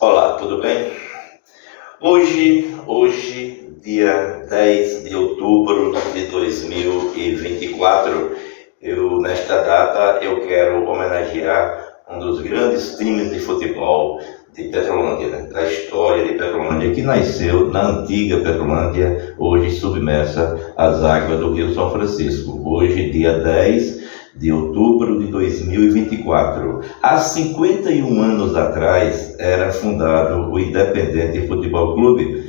Olá, tudo bem? Hoje, dia 10 de outubro de 2024, nesta data, eu quero homenagear um dos grandes times de futebol de Petrolândia, né? Da história de Petrolândia, que nasceu na antiga Petrolândia, hoje submersa às águas do Rio São Francisco. Hoje, dia 10 de outubro de 2024. Há 51 anos atrás, era fundado o Independente Futebol Clube,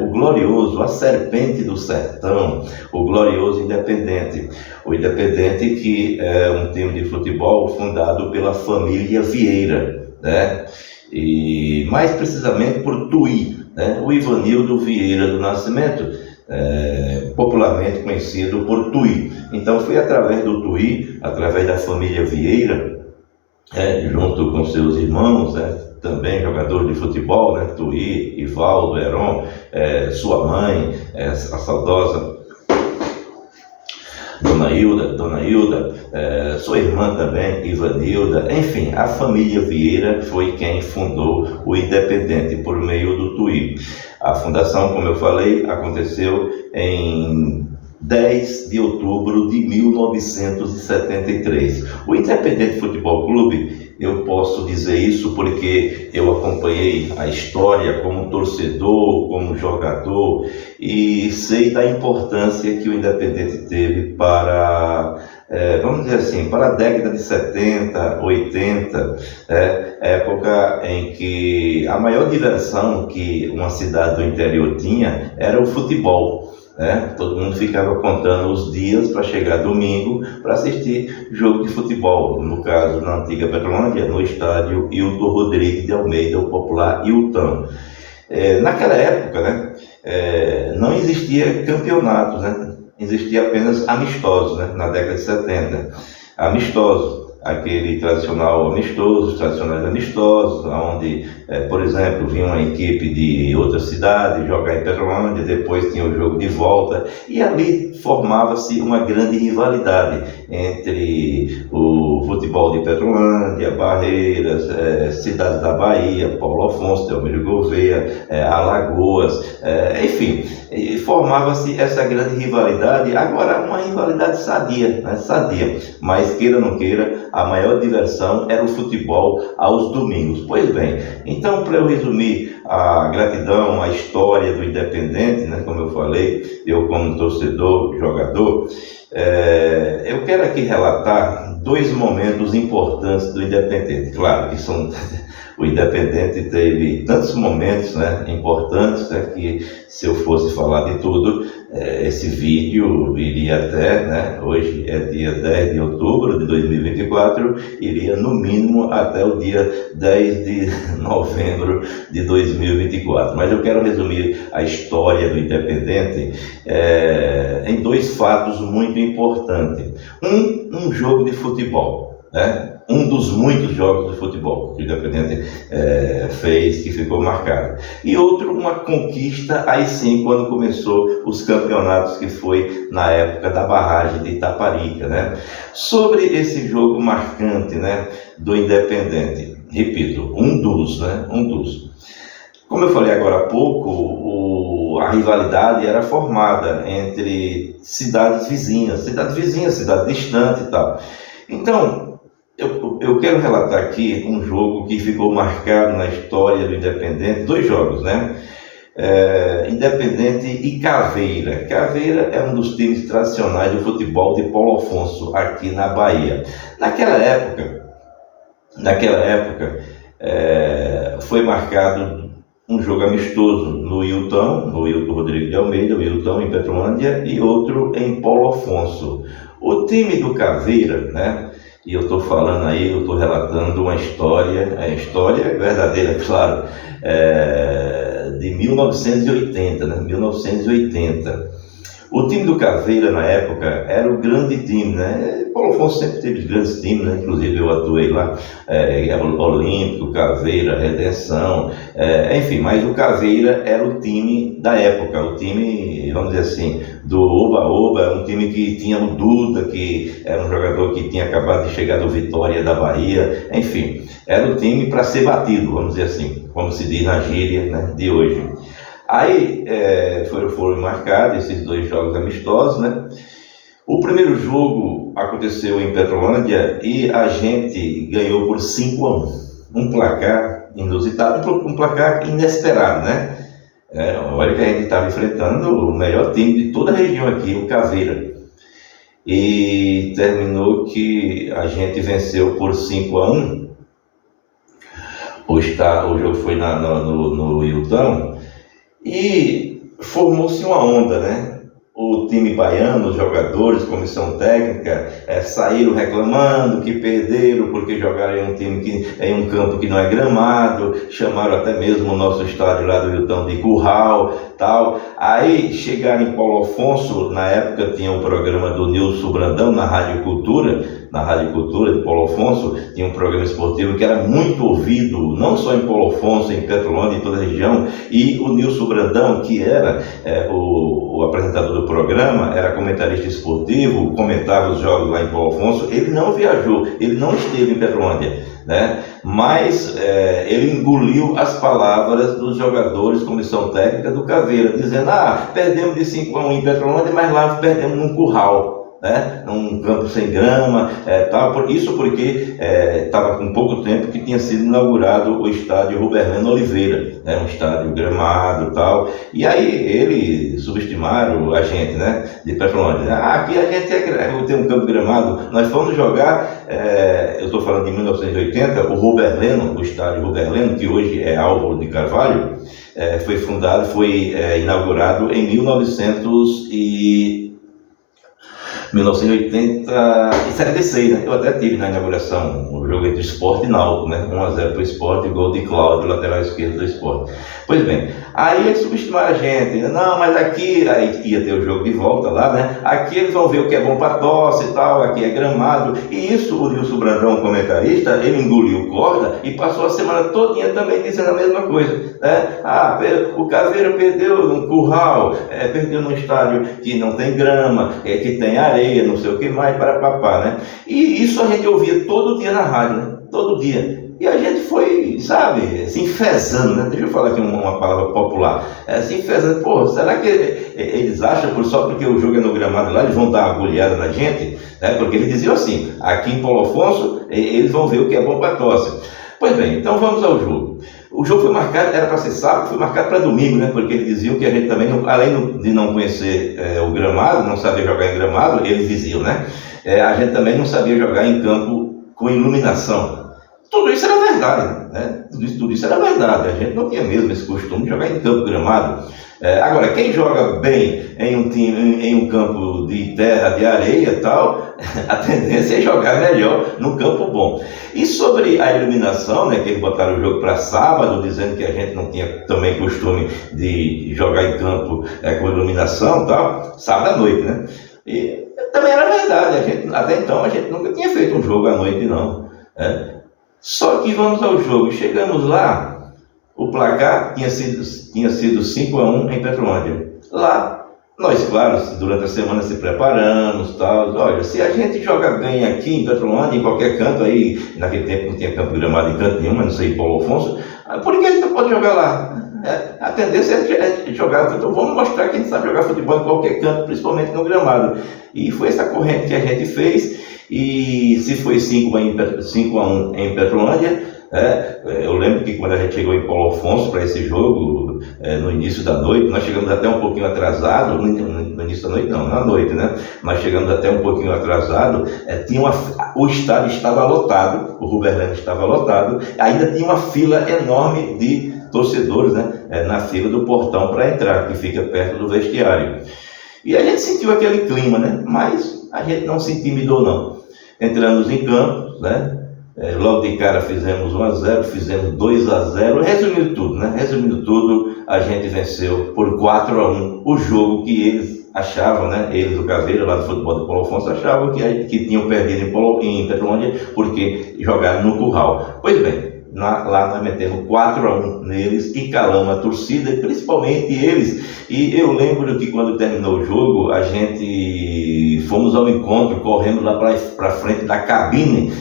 o glorioso, a serpente do sertão, o glorioso Independente. O Independente, que é um time de futebol fundado pela família Vieira, né? E mais precisamente por Tuí, né? O Ivanildo Vieira do Nascimento, popularmente conhecido por Tuí. Então foi através do Tuí, através da família Vieira, junto com seus irmãos, também jogador de futebol, Tuí, Ivaldo, Heron, sua mãe, a saudosa Dona Hilda, sua irmã também, Ivanilda, enfim, a família Vieira foi quem fundou o Independente por meio do Tuí. A fundação, como eu falei, aconteceu em 10 de outubro de 1973. O Independente Futebol Clube, eu posso dizer isso porque eu acompanhei a história como torcedor, como jogador, e sei da importância que o Independente teve para, vamos dizer assim, para a década de 70, 80, época em que a maior diversão que uma cidade do interior tinha era o futebol. Todo mundo ficava contando os dias para chegar domingo para assistir jogo de futebol, no caso na antiga Petrolândia, no estádio Hilton Rodrigues de Almeida, o popular Hilton. Naquela época, não existia campeonatos, existia apenas amistosos, na década de 70. Amistosos, aquele tradicional amistoso, os tradicionais amistosos, onde, por exemplo, vinha uma equipe de outra cidade jogar em Petrolândia, depois tinha o jogo de volta, e ali formava-se uma grande rivalidade entre o futebol de Petrolândia, Barreiras, cidades da Bahia, Paulo Afonso, Delmiro Gouveia, Alagoas, enfim, formava-se essa grande rivalidade, agora uma rivalidade sadia, mas queira ou não queira, a maior diversão era o futebol aos domingos. Pois bem, então, para eu resumir a gratidão, a história do Independente, como eu falei, eu como torcedor, jogador, eu quero aqui relatar dois momentos importantes do Independente. Claro que o Independente teve tantos momentos importantes, que se eu fosse falar de tudo, esse vídeo iria até, hoje é dia 10 de outubro de 2024, iria no mínimo até o dia 10 de novembro de 2024. Mas eu quero resumir a história do Independente em dois fatos muito importantes. Um jogo de futebol, um dos muitos jogos de futebol que o Independente fez, que ficou marcado. E outro, uma conquista, aí sim, quando começou os campeonatos, que foi na época da barragem de Itaparica. Sobre esse jogo marcante do Independente, repito, um dos. Como eu falei agora há pouco, a rivalidade era formada entre cidades vizinhas, cidade distante e tal. Então, eu quero relatar aqui um jogo que ficou marcado na história do Independente, dois jogos, Independente e Caveira. Caveira é um dos times tradicionais do futebol de Paulo Afonso, aqui na Bahia. Naquela época, foi marcado um jogo amistoso no Hilton Rodrigues de Almeida, o Hilton em Petrolândia, e outro em Paulo Afonso. O time do Caveira, e eu estou falando aí, eu estou relatando uma história, a história é verdadeira, claro, de 1980, 1980. O time do Caveira, na época, era o grande time, Paulo Afonso sempre teve grandes times, né? Inclusive eu atuei lá, Olímpico, Caveira, Redenção, enfim, mas o Caveira era o time da época, o time, vamos dizer assim, do Oba-Oba, um time que tinha o Duda, que era um jogador que tinha acabado de chegar do Vitória da Bahia, enfim, era o time para ser batido, vamos dizer assim, como se diz na gíria, né, de hoje. Aí foram marcados esses 2 jogos amistosos, né? O primeiro jogo aconteceu em Petrolândia e a gente ganhou por 5-1, um placar inusitado, um placar inesperado, né? Olha que a gente estava enfrentando o melhor time de toda a região aqui, o Caveira. E terminou que a gente venceu por 5-1. O jogo foi no Hilton e formou-se uma onda, né? O time baiano, os jogadores, comissão técnica, saíram reclamando que perderam porque jogaram em um campo que não é gramado, chamaram até mesmo o nosso estádio lá do Hilton de Curral, tal. Aí chegaram em Paulo Afonso, na época tinha um programa do Nilson Brandão na Rádio Cultura de Paulo Afonso, tinha um programa esportivo que era muito ouvido, não só em Paulo Afonso, em Petrolândia, em toda a região, e o Nilson Brandão, que era o apresentador do programa, era comentarista esportivo, comentava os jogos lá em Paulo Afonso, ele não viajou, ele não esteve em Petrolândia, né? Mas ele engoliu as palavras dos jogadores, comissão técnica do Caveira, dizendo, perdemos de 5-1 em Petrolândia, mas lá perdemos num curral, né? Num campo sem grama, tal. Isso porque estava com pouco tempo que tinha sido inaugurado o estádio Ruberleno Oliveira, né? Um estádio gramado, tal. E aí eles subestimaram a gente, né? De Petrolândia. Aqui a gente tem um campo gramado. Nós fomos jogar, eu estou falando de 1980, o Ruberleno, o estádio Ruberleno, que hoje é Álvaro de Carvalho, foi inaugurado em 1976, né? Eu até tive na inauguração o jogo entre Sport e Náutico, né? 1-0 para o Sport e gol de Cláudio, lateral esquerdo do Sport. Pois bem, aí eles subestimaram a gente, não, mas aqui, aí ia ter o jogo de volta lá, né? Aqui eles vão ver o que é bom para tosse e tal, aqui é gramado. E isso, o Nilson Brandão, comentarista, ele engoliu corda e passou a semana todinha também dizendo a mesma coisa, né? O Caveira perdeu no curral, perdeu num estádio que não tem grama, que tem areia, não sei o que mais, para papá, né? E isso a gente ouvia todo dia na rádio, né? Todo dia. E a gente foi, sabe, se enfezando, né? Deixa eu falar aqui uma palavra popular. Se enfezando, pô, será que eles acham que só porque o jogo é no gramado lá, eles vão dar uma agulhada na gente? Porque eles diziam assim, aqui em Paulo Afonso, eles vão ver o que é bom para tosse. Pois bem, então vamos ao jogo. O jogo foi marcado, era para ser sábado, foi marcado para domingo, né? Porque eles diziam que a gente também, além de não conhecer o gramado, não sabia jogar em gramado, eles diziam, né? A gente também não sabia jogar em campo com iluminação. Tudo isso era verdade, né? Tudo isso era verdade. A gente não tinha mesmo esse costume de jogar em campo gramado. Agora, quem joga bem em um campo de terra, de areia e tal, a tendência é jogar melhor no campo bom. E sobre a iluminação, né, que eles botaram o jogo para sábado, dizendo que a gente não tinha também costume de jogar em campo com iluminação e tal, sábado à noite, né? E também era verdade, até então a gente nunca tinha feito um jogo à noite, não. Só que vamos ao jogo, chegamos lá, o placar tinha sido 5-1 em Petrolândia. Lá, nós, claro, durante a semana se preparamos, tal. Olha, se a gente joga bem aqui em Petrolândia, em qualquer canto, aí, naquele tempo não tinha campo gramado em canto nenhum, mas não sei, em Paulo Afonso, por que a gente não pode jogar lá? A tendência é jogar, então vamos mostrar que a gente sabe jogar futebol em qualquer canto, principalmente no gramado. E foi essa corrente que a gente fez, e se foi 5-1 em Petrolândia, eu lembro que quando a gente chegou em Paulo Afonso para esse jogo, no início da noite, nós chegamos até um pouquinho atrasado, no início da noite não, na noite, né? Nós chegamos até um pouquinho atrasado, o estádio estava lotado, o Ruberleno estava lotado, ainda tinha uma fila enorme de torcedores, né? Na fila do portão para entrar, que fica perto do vestiário. E a gente sentiu aquele clima, né? Mas a gente não se intimidou, não. Entramos em campo, né? Logo de cara fizemos 1-0, fizemos 2-0, resumindo tudo, né? Resumindo tudo, a gente venceu por 4-1 o jogo que eles achavam, né, eles do Caveira, lá do futebol do Paulo Afonso, achavam que tinham perdido em Petrolândia porque jogaram no Curral. Pois bem, lá nós metemos 4-1 neles e calamos a torcida, e principalmente eles. E eu lembro que quando terminou o jogo, a gente fomos ao encontro, correndo lá para frente da cabine,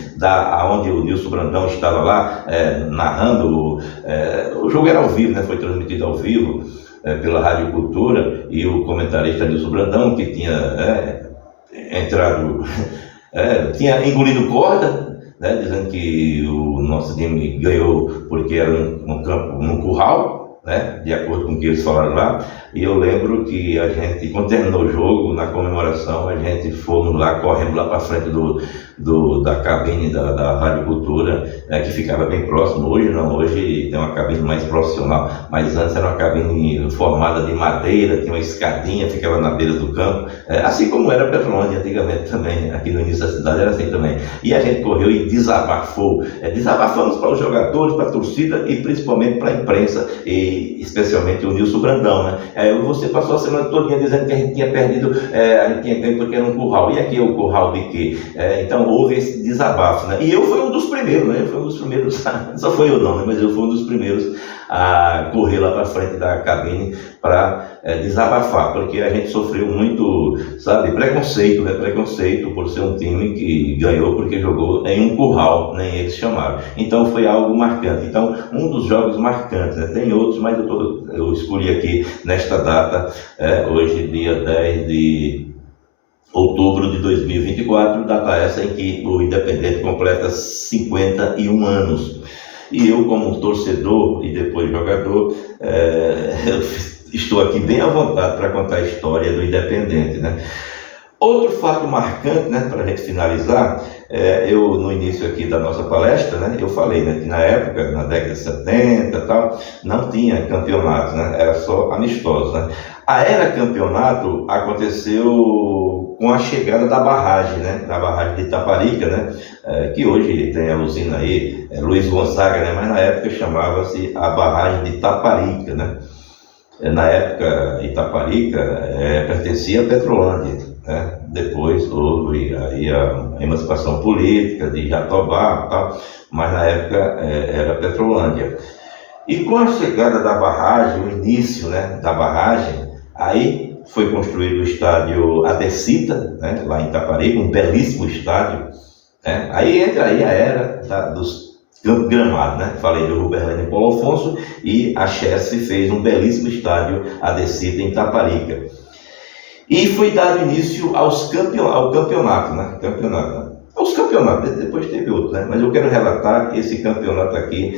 onde o Nilson Brandão estava lá narrando. O jogo era ao vivo, né? Foi transmitido ao vivo pela Rádio Cultura, e o comentarista Nilson Brandão, que tinha entrado, tinha engolido corda, né, dizendo que o nosso time ganhou porque era num curral, né, de acordo com o que eles falaram lá. E eu lembro que a gente, quando terminou o jogo, na comemoração, a gente fomos lá, correndo lá para frente da cabine da Rádio Cultura, que ficava bem próximo. Hoje não, hoje tem uma cabine mais profissional, mas antes era uma cabine formada de madeira, tinha uma escadinha, ficava na beira do campo, assim como era Petrolândia antigamente também, aqui no início da cidade era assim também. E a gente correu e desabafou, desabafamos para os jogadores, para a torcida e principalmente para a imprensa, e especialmente o Nilson Brandão, né? Você passou a semana toda dizendo que a gente tinha perdido, a gente tinha ganho porque era um curral. E aqui é o curral de quê? Então houve esse desabafo, né? E eu fui um dos primeiros, né? Eu fui um dos primeiros, só foi eu não, né? Mas eu fui um dos primeiros a correr lá para frente da cabine para desabafar, porque a gente sofreu muito, sabe, preconceito, né? Preconceito por ser um time que ganhou porque jogou em um curral, nem eles chamaram. Então foi algo marcante. Então, um dos jogos marcantes, né? Tem outros, mas eu escolhi aqui nesta data, hoje, dia 10 de outubro de 2024, data essa em que o Independente completa 51 anos. E eu, como torcedor e depois jogador, estou aqui bem à vontade para contar a história do Independente, né? Outro fato marcante, né, para a gente finalizar, eu no início aqui da nossa palestra, né, eu falei, né, que na época, na década de 70 e tal, não tinha campeonato, né, era só amistoso, né. A era campeonato aconteceu com a chegada da barragem, né, da barragem de Itaparica, né, que hoje tem a usina aí, Luiz Gonzaga, né, mas na época chamava-se a barragem de Itaparica, né. Na época, Itaparica pertencia à Petrolândia. Depois houve aí a emancipação política de Jatobá, tal, mas na época era Petrolândia. E com a chegada da barragem, o início, né, da barragem, aí foi construído o estádio Adecita, né, lá em Itaparica, um belíssimo estádio, né. Aí entra aí a era dos gramados, né? Falei do Ruberlândia e Paulo Afonso, e a Chelsea fez um belíssimo estádio Adecita em Itaparica. E foi dado início ao campeonato, né? Os campeonatos, depois teve outros, né? Mas eu quero relatar esse campeonato aqui,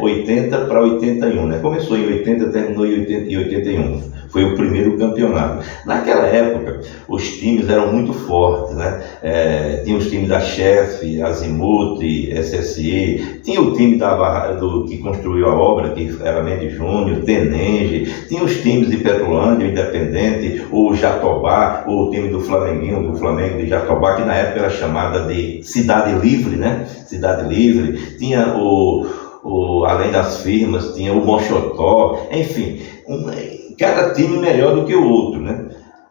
80 para 81, né? Começou em 80, terminou em 81. Foi o primeiro campeonato. Naquela época, os times eram muito fortes, né? Tinha os times da Chef, Azimuth, SSI, tinha o time que construiu a obra, que era Mendes Júnior, Tenenge, tinha os times de Petrolândia, o Independente, o Jatobá, o time do Flamenguinho, do Flamengo de Jatobá, que na época era chamada de Cidade Livre, né? Cidade Livre, tinha além das firmas, tinha o Mochotó, enfim, cada time melhor do que o outro, né?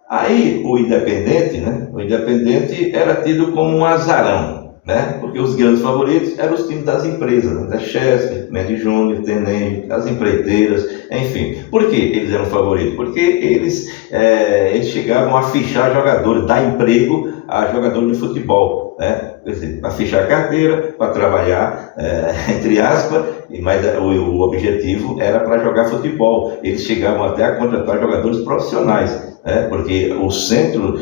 Aí o Independente, né? O Independente era tido como um azarão, né? Porque os grandes favoritos eram os times das empresas, né? Da Chesf, Mendes Júnior, Tenenge, as empreiteiras, enfim. Por que eles eram favoritos? Porque eles chegavam a fichar jogadores, dar emprego a jogadores de futebol, né? Para fichar a carteira, para trabalhar, entre aspas, mas o objetivo era para jogar futebol. Eles chegavam até a contratar jogadores profissionais, né? Porque o centro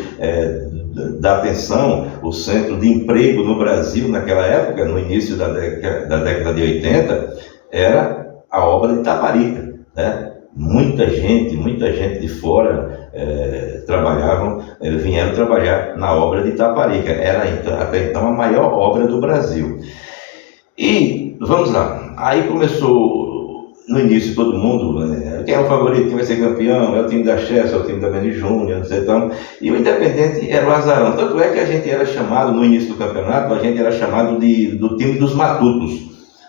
da atenção, o centro de emprego no Brasil naquela época, no início da década de 80, era a obra de Itaparica, né? Muita gente de fora vieram trabalhar na obra de Itaparica. Era até então a maior obra do Brasil. E vamos lá, aí começou no início todo mundo, né? Quem é o favorito, quem vai ser campeão, é o time da Chelsea, é o time da Mendes Júnior, não sei então. E o Independente era o azarão. Tanto é que a gente era chamado, no início do campeonato, a gente era chamado do time dos matutos,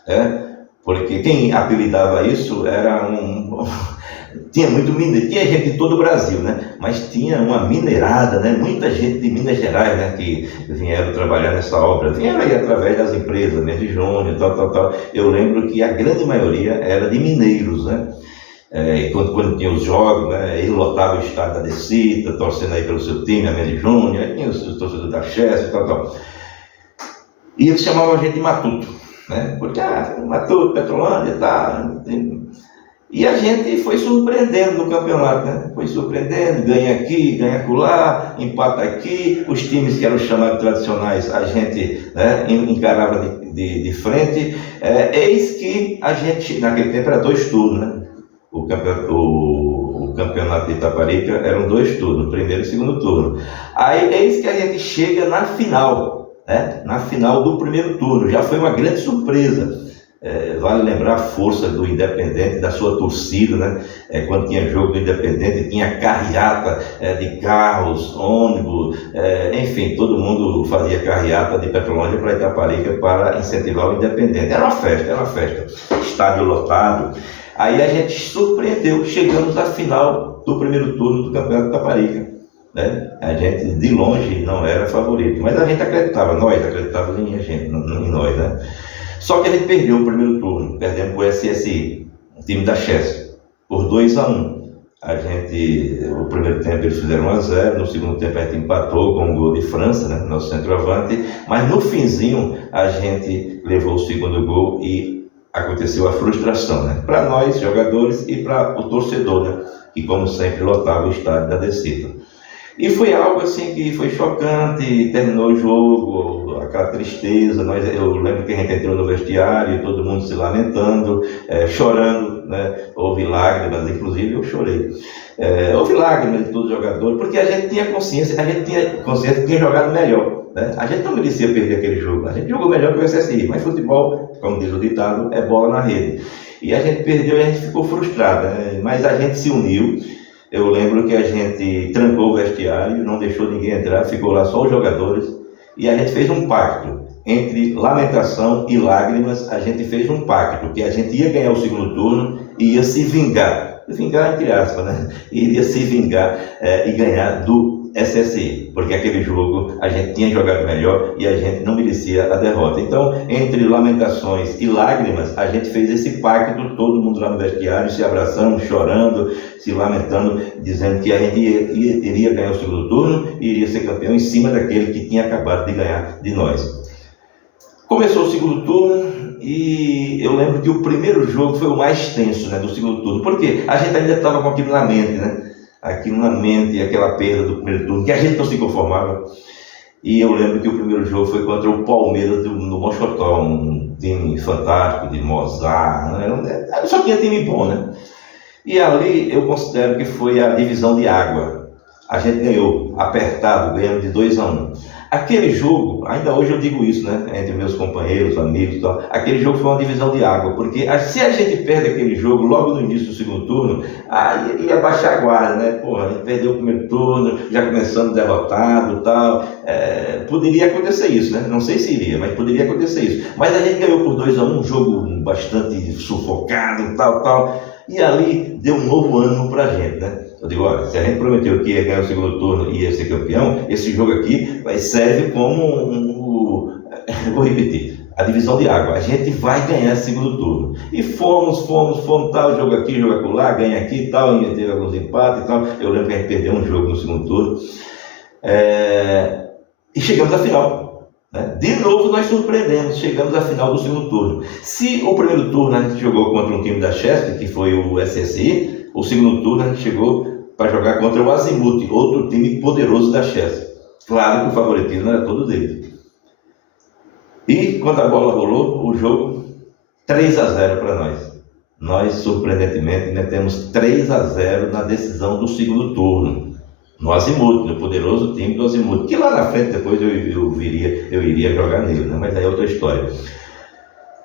né? Porque quem apelidava isso era Tinha muito mineiro, tinha gente de todo o Brasil, né? Mas tinha uma mineirada, né? Muita gente de Minas Gerais, né? Que vieram trabalhar nessa obra, vieram aí através das empresas, Mendes Júnior, tal. Eu lembro que a grande maioria era de mineiros, né? Quando tinha os jogos, né? Ele lotava o estádio da Descita, torcendo aí pelo seu time, a Mendes Júnior, aí tinha os torcedores da Chelsea, tal. E eles chamavam a gente de matuto, né? Porque, matuto, Petrolândia, tá. E a gente foi surpreendendo no campeonato, né? Foi surpreendendo, ganha aqui, ganha acolá, empata aqui. Os times que eram chamados tradicionais, a gente, né, encarava de frente. Eis que a gente, naquele tempo era 2 turnos, né? O campeonato de Itaparica eram 2 turnos, primeiro e segundo turno. Aí eis que a gente chega na final, né? Na final do primeiro turno. Já foi uma grande surpresa. Vale lembrar a força do Independente, da sua torcida, né? Quando tinha jogo do Independente, tinha carreata de carros, ônibus, enfim, todo mundo fazia carreata de Petrolândia para Itaparica para incentivar o Independente. Era uma festa, estádio lotado. Aí a gente surpreendeu, chegamos à final do primeiro turno do Campeonato de Itaparica, né? A gente de longe não era favorito, mas a gente acreditava, nós acreditávamos em nós, né? Só que a gente perdeu o primeiro turno, perdemos para o SSI, o time da Chelsea, por 2-1. O primeiro tempo eles fizeram 1-0, no segundo tempo a gente empatou com um gol de França, né, nosso centroavante, mas no finzinho a gente levou o segundo gol e aconteceu a frustração, né, para nós, jogadores, e para o torcedor, né, que como sempre lotava o estádio da Descita. E foi algo assim que foi chocante, terminou o jogo, aquela tristeza. Eu lembro que a gente entrou no vestiário, todo mundo se lamentando, chorando, né? Houve lágrimas, inclusive eu chorei. Houve lágrimas de todos os jogadores, porque a gente tinha consciência que tinha jogado melhor, né? A gente não merecia perder aquele jogo, a gente jogou melhor que o SSI, mas futebol, como diz o ditado, é bola na rede. E a gente perdeu e a gente ficou frustrado, né? Mas a gente se uniu. Eu lembro que a gente trancou o vestiário, não deixou ninguém entrar, ficou lá só os jogadores, e a gente fez um pacto. Entre lamentação e lágrimas, a gente fez um pacto, que a gente ia ganhar o segundo turno e ia se vingar entre aspas, né? Iria se vingar e ganhar do SSI, porque aquele jogo a gente tinha jogado melhor e a gente não merecia a derrota. Então, entre lamentações e lágrimas, a gente fez esse pacto, todo mundo lá no vestiário, se abraçando, chorando, se lamentando, dizendo que a gente iria ganhar o segundo turno e iria ser campeão em cima daquele que tinha acabado de ganhar de nós. Começou o segundo turno e eu lembro que o primeiro jogo foi o mais tenso, né, do segundo turno, porque a gente ainda estava com aquilo na mente, né? Aquilo na mente, aquela perda do primeiro turno, que a gente não se conformava. E eu lembro que o primeiro jogo foi contra o Palmeiras do Mochotó, um time fantástico de Mozart, né? Só tinha time bom, né? E ali eu considero que foi a divisão de água. A gente ganhou, apertado, ganhando de 2-1. Aquele jogo, ainda hoje eu digo isso, né, entre meus companheiros, amigos e tal, aquele jogo foi uma divisão de água, porque se a gente perde aquele jogo logo no início do segundo turno, aí ia baixar a guarda, né, a gente perdeu o primeiro turno, já começando derrotado e tal, poderia acontecer isso, né, não sei se iria, mas poderia acontecer isso, mas a gente ganhou por 2-1, um jogo bastante sufocado, tal, e ali deu um novo ânimo pra gente, né. Eu digo, olha, se a gente prometeu que ia ganhar o segundo turno e ia ser campeão, esse jogo aqui serve como, vou repetir, a divisão de água. A gente vai ganhar esse segundo turno. E fomos, tal, jogo aqui, jogo acolá, ganha aqui e tal, e teve alguns empates e tal. Eu lembro que a gente perdeu um jogo no segundo turno. E chegamos à final. Né? De novo nós surpreendemos, chegamos à final do segundo turno. Se o primeiro turno a gente jogou contra um time da Chelsea, que foi o SSI, o segundo turno a gente chegou para jogar contra o Azimuth, outro time poderoso da Chelsea. Claro que o favoritismo era todo dele. E quando a bola rolou, o jogo 3-0 para nós. Nós, surpreendentemente, metemos 3-0 na decisão do segundo turno. No Azimuth, no poderoso time do Azimuth. Que lá na frente, depois eu iria jogar nele, né? Mas aí é outra história.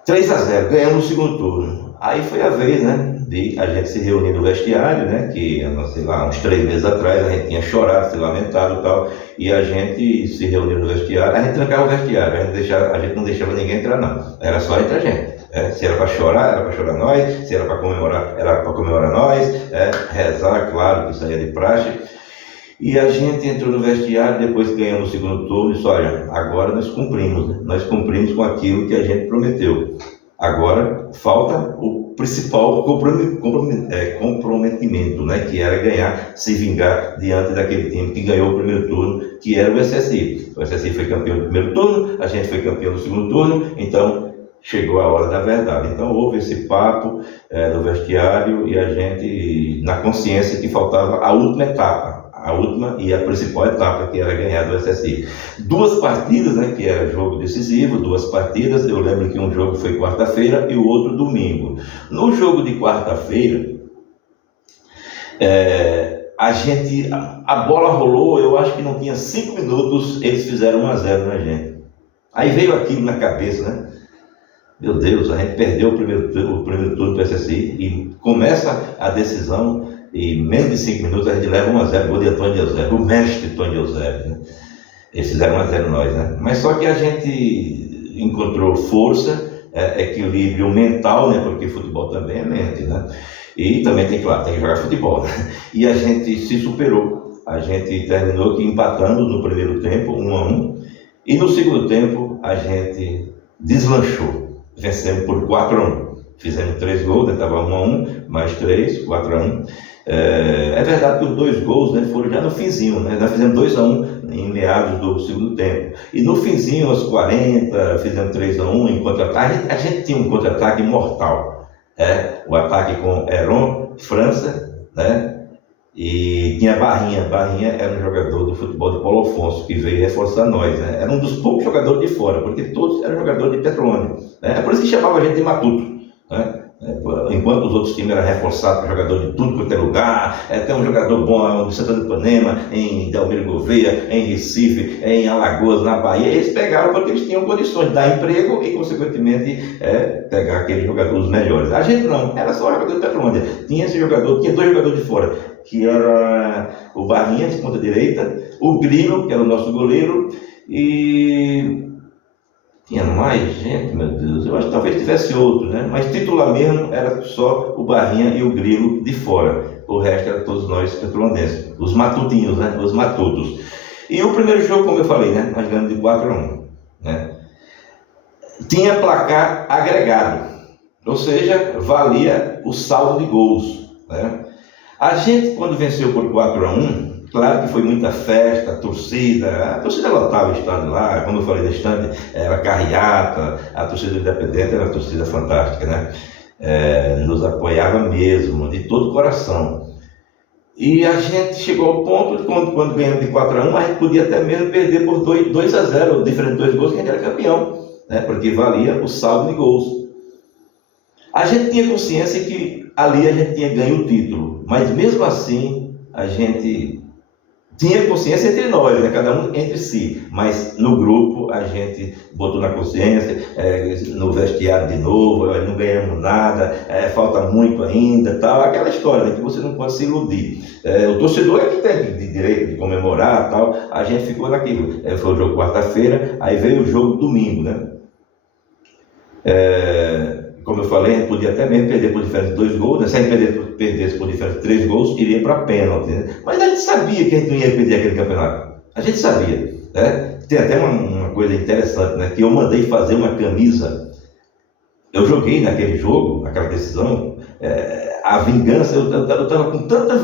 3-0, ganhamos o segundo turno. Aí foi a vez, né, de a gente se reunir no vestiário, né, que, sei lá, uns 3 meses atrás a gente tinha chorado, se lamentado e tal, e a gente se reuniu no vestiário, a gente trancava o vestiário, a gente não deixava ninguém entrar não, era só entre a gente. Se era para chorar, era para chorar nós, se era para comemorar, era para comemorar nós, rezar, claro, que isso aí é de praxe. E a gente entrou no vestiário, depois que ganhamos o segundo turno, e disse, olha, agora nós cumprimos, né? Nós cumprimos com aquilo que a gente prometeu. Agora falta o principal comprometimento, né? Que era ganhar, se vingar diante daquele time que ganhou o primeiro turno, que era o SSI. O SSI foi campeão do primeiro turno, a gente foi campeão do segundo turno, então chegou a hora da verdade. Então houve esse papo no vestiário e a gente, na consciência que faltava a última etapa. A última e a principal etapa, que era ganhar do SSI. 2 partidas, né, que era jogo decisivo, 2 partidas. Eu lembro que um jogo foi quarta-feira e o outro domingo. No jogo de quarta-feira, a bola rolou, eu acho que não tinha 5 minutos, eles fizeram 1-0 na gente. Aí veio aquilo na cabeça, né? Meu Deus, a gente perdeu o primeiro turno do SSI e começa a decisão. E em menos de 5 minutos a gente leva 1-0, gol de Antônio de Eusébio, o mestre Antônio de Eusébio, né? Eles fizeram 1-0 nós, né? Mas só que a gente encontrou força, equilíbrio mental, né? Porque futebol também é mente, né? E também tem que jogar futebol, né? E a gente se superou. A gente terminou aqui empatando no primeiro tempo, 1-1, e no segundo tempo a gente deslanchou, vencemos por 4-1. Fizemos 3 gols, né? Estava 1-1, mais 3, 4-1. É verdade que os 2 gols, né, foram já no finzinho, né? Nós fizemos 2-1 em meados do segundo tempo. E no finzinho, aos 40, fizemos 3-1 em contra-ataque. A gente tinha um contra-ataque mortal. O ataque com Heron, França, né? E tinha Barrinha. Barrinha era um jogador do futebol de Paulo Afonso, que veio reforçar nós, né? Era um dos poucos jogadores de fora, porque todos eram jogadores de Petrolândia, né? É por isso que chamava a gente de Matuto, né? Enquanto os outros times eram reforçados com jogador de tudo quanto é lugar, tem um jogador bom em Santana do Ipanema, em Delmiro Gouveia, em Recife, em Alagoas, na Bahia, eles pegaram porque eles tinham condições de dar emprego e, consequentemente, pegar aqueles jogadores melhores. A gente não, era só jogador de Petrolândia. Tinha 2 jogadores de fora, que era o Barrinha, de ponta direita, o Grilo, que era o nosso goleiro, e tinha mais gente, meu Deus, eu acho que talvez tivesse outro, né? Mas titular mesmo era só o Barrinha e o Grilo de fora. O resto era todos nós petrolandenses, os matutinhos, né? Os matutos. E o primeiro jogo, como eu falei, né? Nós ganhamos de 4-1, né? Tinha placar agregado, ou seja, valia o saldo de gols, né? A gente, quando venceu por 4-1, claro que foi muita festa, a torcida lotava o estádio lá, como eu falei no instante, era carreata, a torcida do Independente era uma torcida fantástica, né? Nos apoiava mesmo, de todo o coração. E a gente chegou ao ponto de, quando ganhamos de 4-1, a gente podia até mesmo perder por 2-0, diferente de 2 gols, que a gente era campeão, né? Porque valia o saldo de gols. A gente tinha consciência que ali a gente tinha ganho o título, mas mesmo assim a gente tinha consciência entre nós, né? Cada um entre si, mas no grupo a gente botou na consciência, no vestiário de novo, não ganhamos nada, falta muito ainda, tal, aquela história, né? Que você não pode se iludir. O torcedor é que tem direito de comemorar, tal. A gente ficou naquilo. Foi o jogo quarta-feira, aí veio o jogo domingo, né? Como eu falei, a gente podia até mesmo perder por diferença de 2 gols, né? Se a gente perdesse por diferença de 3 gols, iria para pênalti, né? Mas a gente sabia que a gente não ia perder aquele campeonato. A gente sabia, né? Tem até uma coisa interessante, né? Que eu mandei fazer uma camisa. Eu joguei naquele jogo, naquela decisão, a vingança. Eu estava com tanta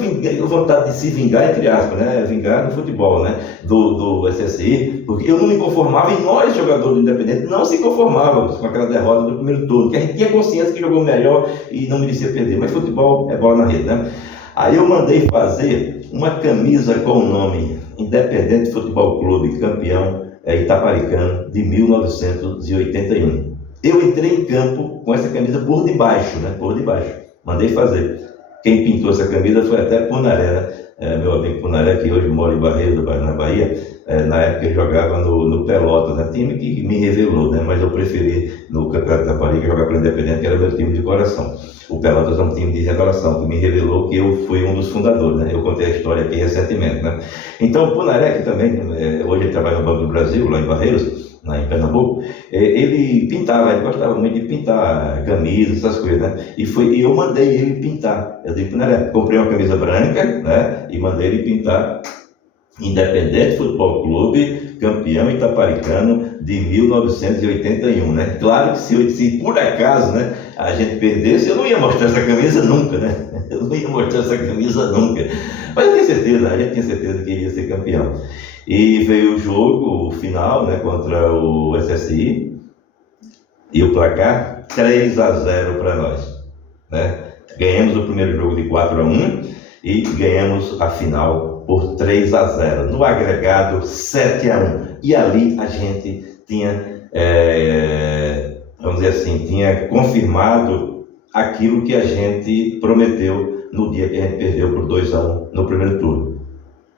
vontade de se vingar, entre aspas, né? Vingar no futebol, né? Do SSI, porque eu não me conformava e nós, jogadores do Independente, não se conformávamos com aquela derrota do primeiro turno, que a gente tinha consciência que jogou melhor e não merecia perder, mas futebol é bola na rede, né? Aí eu mandei fazer uma camisa com o nome Independente Futebol Clube, campeão Itaparicano de 1981. Eu entrei em campo com essa camisa por debaixo, né? Por debaixo. Mandei fazer. Quem pintou essa camisa foi até Punaré, né? Meu amigo Punaré, que hoje mora em Barreiros, na Bahia. Na época ele jogava no Pelotas, né? Time que me revelou, né? Mas eu preferi no Campeonato da Bahia jogar para o Independente, que era meu time de coração. O Pelotas é um time de revelação, que me revelou que eu fui um dos fundadores, né? Eu contei a história aqui recentemente, né? Então o Punaré, que também, hoje ele trabalha no Banco do Brasil, lá em Barreiros, lá em Pernambuco, ele pintava, ele gostava muito de pintar camisas, essas coisas, né? E eu mandei ele pintar. Eu digo, né, comprei uma camisa branca, né, e mandei ele pintar Independente Futebol Clube, campeão itaparicano de 1981, né? Claro que se por acaso, né, a gente perdesse, eu não ia mostrar essa camisa nunca, né? Eu não ia mostrar essa camisa nunca. Mas eu tenho certeza, a gente tinha certeza que ia ser campeão. E veio o jogo, o final, né, contra o SSI, e o placar 3-0 para nós, né? Ganhamos o primeiro jogo de 4-1 e ganhamos a final por 3-0, no agregado 7-1. E ali a gente tinha, vamos dizer assim, tinha confirmado aquilo que a gente prometeu no dia que a gente perdeu por 2-1 no primeiro turno.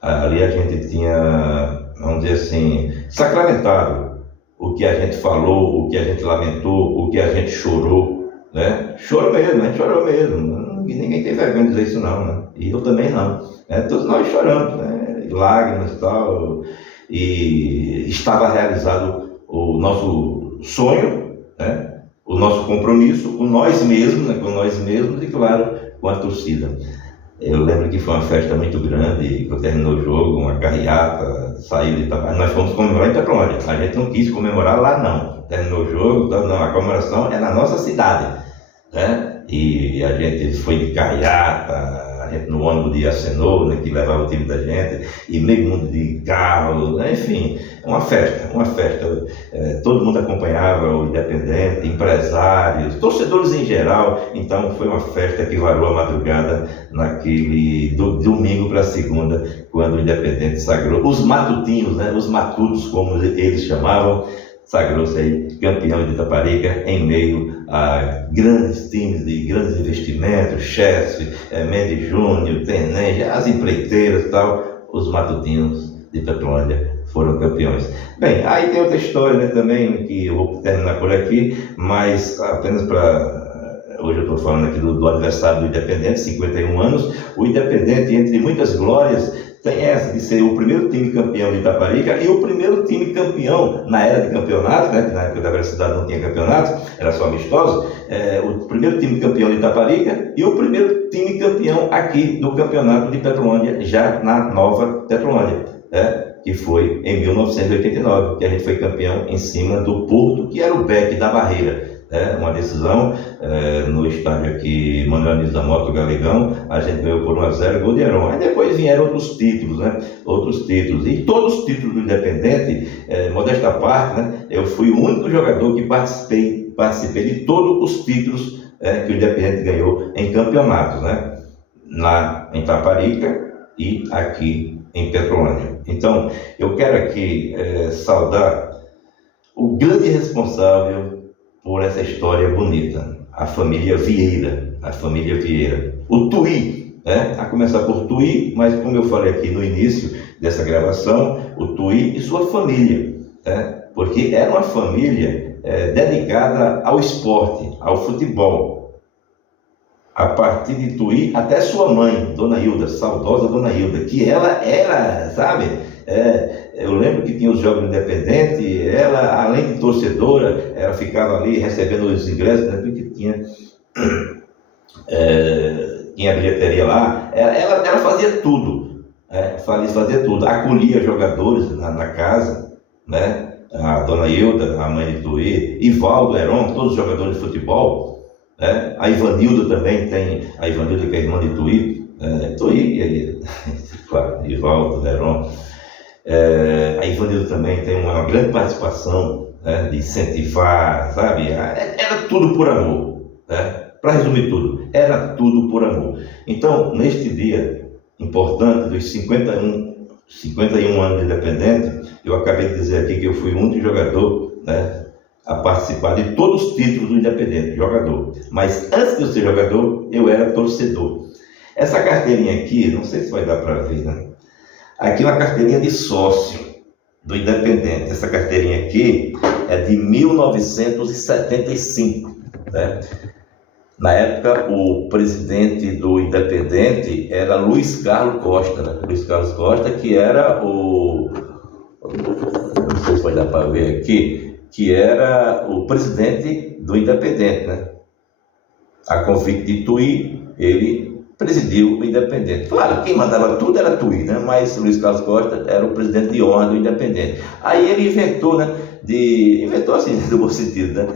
Ali a gente tinha, vamos dizer assim, sacramentado o que a gente falou, o que a gente lamentou, o que a gente chorou, né? Chorou mesmo, a gente chorou mesmo. Ninguém tem vergonha de dizer isso não, né? E eu também não. Todos nós choramos, né? Lágrimas e tal. E estava realizado o nosso sonho, né? O nosso compromisso com nós mesmos, né? Com nós mesmos e, claro, com a torcida. Eu lembro que foi uma festa muito grande, quando terminou o jogo, uma carreata, saiu de Itaparicá. Nós fomos comemorar em Petrolândia. A gente não quis comemorar lá, não. Terminou o jogo, não, a comemoração é na nossa cidade, né? E a gente foi de carreata, a gente no ônibus de Acenor, né, que levava o time da gente, e meio mundo de carro, né? Enfim, uma festa. Todo mundo acompanhava o Independente, empresários, torcedores em geral. Então foi uma festa que varou a madrugada naquele domingo para segunda, quando o Independente sagrou os matutinos, né, os matutos, como eles chamavam, sagrou-se aí campeão de Itaparica em meio a grandes times de grandes investimentos, Chelsea, Mendes Júnior, Tenente, as empreiteiras e tal. Os matutinos de Petrolândia foram campeões. Bem, aí tem outra história, né, também, que eu vou terminar por aqui, mas apenas para... Hoje eu estou falando aqui do aniversário do Independente, 51 anos. O Independente, entre muitas glórias, tem essa de ser o primeiro time campeão de Itaparica e o primeiro time campeão na era de campeonato, né? Na época da Universidade não tinha campeonato, era só amistoso. O primeiro time campeão de Itaparica e o primeiro time campeão aqui do campeonato de Petrolândia, já na nova Petrolândia, que foi em 1989, que a gente foi campeão em cima do Porto, que era o Beck da Barreira. Uma decisão no estádio aqui, Manuel Anísio da Mota, Galegão. A gente ganhou por 1-0, gol de Heron. Aí depois vieram outros títulos, né? Outros títulos. E todos os títulos do Independente, modesta parte, né? Eu fui o único jogador que participei de todos os títulos que o Independente ganhou em campeonatos, né? Lá em Itaparica e aqui em Petrolândia. Então, eu quero aqui saudar o grande responsável por essa história bonita, a família Vieira, o Tuí, a começar por Tuí, mas como eu falei aqui no início dessa gravação, o Tuí e sua família, porque era uma família dedicada ao esporte, ao futebol, a partir de Tuí até sua mãe, Dona Hilda, saudosa Dona Hilda, que ela era, sabe, eu lembro que tinha os jogos independentes, ela, além de torcedora, ela ficava ali recebendo os ingressos, né, porque tinha bilheteria lá, ela fazia tudo, fazia tudo, acolhia jogadores na casa, né, a Dona Hilda, a mãe de Tuí, Ivaldo, Heron, todos os jogadores de futebol, a Ivanilda também tem, a Ivanilda que é irmã de Tuí, claro, Ivaldo, Heron. A Ivanilda também tem uma grande participação, de incentivar, sabe? Era tudo por amor, para resumir tudo, era tudo por amor. Então, neste dia importante dos 51 anos de Independente, eu acabei de dizer aqui que eu fui o único jogador, a participar de todos os títulos do Independente, jogador. Mas antes de eu ser jogador, eu era torcedor. Essa carteirinha aqui, não sei se vai dar para ver, né? Aqui é uma carteirinha de sócio do Independente. Essa carteirinha aqui é de 1975, né? Na época, o presidente do Independente era Luiz Carlos Costa, né? Luiz Carlos Costa, que era o... Eu não sei se vai dar para ver aqui, que era o presidente do Independente, né? A convite de Tui, ele presidiu o Independente. Claro, quem mandava tudo era Tui, né? Mas Luiz Carlos Costa era o presidente de honra do Independente. Aí ele inventou, né? Inventou assim, no bom sentido, né?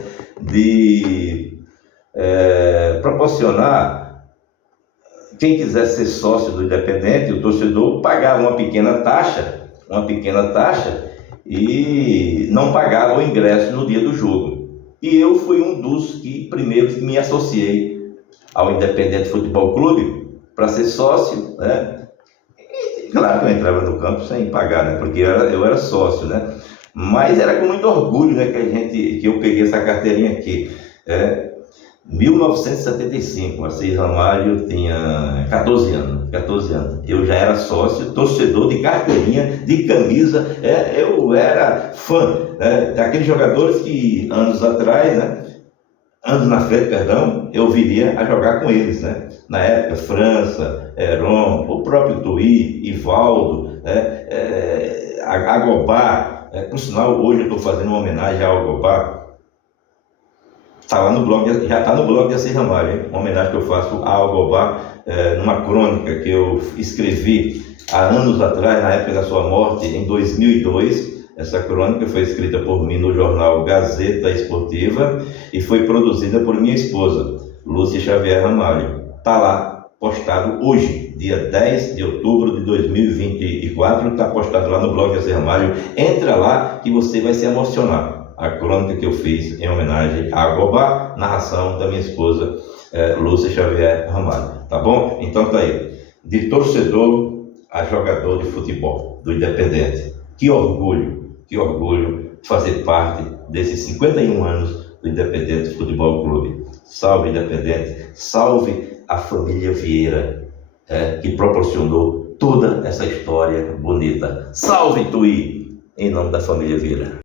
De proporcionar, quem quisesse ser sócio do Independente, o torcedor pagava uma pequena taxa, e não pagava o ingresso no dia do jogo. E eu fui um dos primeiros que me associei ao Independente Futebol Clube para ser sócio, né? E claro que eu entrava no campo sem pagar, né? Porque eu era sócio, né? Mas era com muito orgulho, né, que eu peguei essa carteirinha aqui. 1975, Assis Ramalho tinha 14 anos. Eu já era sócio, torcedor de carteirinha, de camisa. Eu era fã, daqueles jogadores que anos na frente, eu viria a jogar com eles, né? Na época, França, Heron, o próprio Tui, Ivaldo, Agobá. Por sinal, hoje eu estou fazendo uma homenagem ao Agobá. Já está no blog de Assis Ramalho, hein? Uma homenagem que eu faço ao Agobá, numa crônica que eu escrevi há anos atrás, na época da sua morte, em 2002. Essa crônica foi escrita por mim no jornal Gazeta Esportiva e foi produzida por minha esposa, Lúcia Xavier Ramalho. Está lá, postado hoje, dia 10 de outubro de 2024, está postado lá no blog de Assis Ramalho. Entra lá que você vai se emocionar. A crônica que eu fiz em homenagem a Agobá, narração da minha esposa, Lúcia Xavier Ramalho. Tá bom? Então tá aí. De torcedor a jogador de futebol do Independente. Que orgulho fazer parte desses 51 anos do Independente Futebol Clube. Salve Independente, salve a família Vieira, que proporcionou toda essa história bonita. Salve Tui, em nome da família Vieira.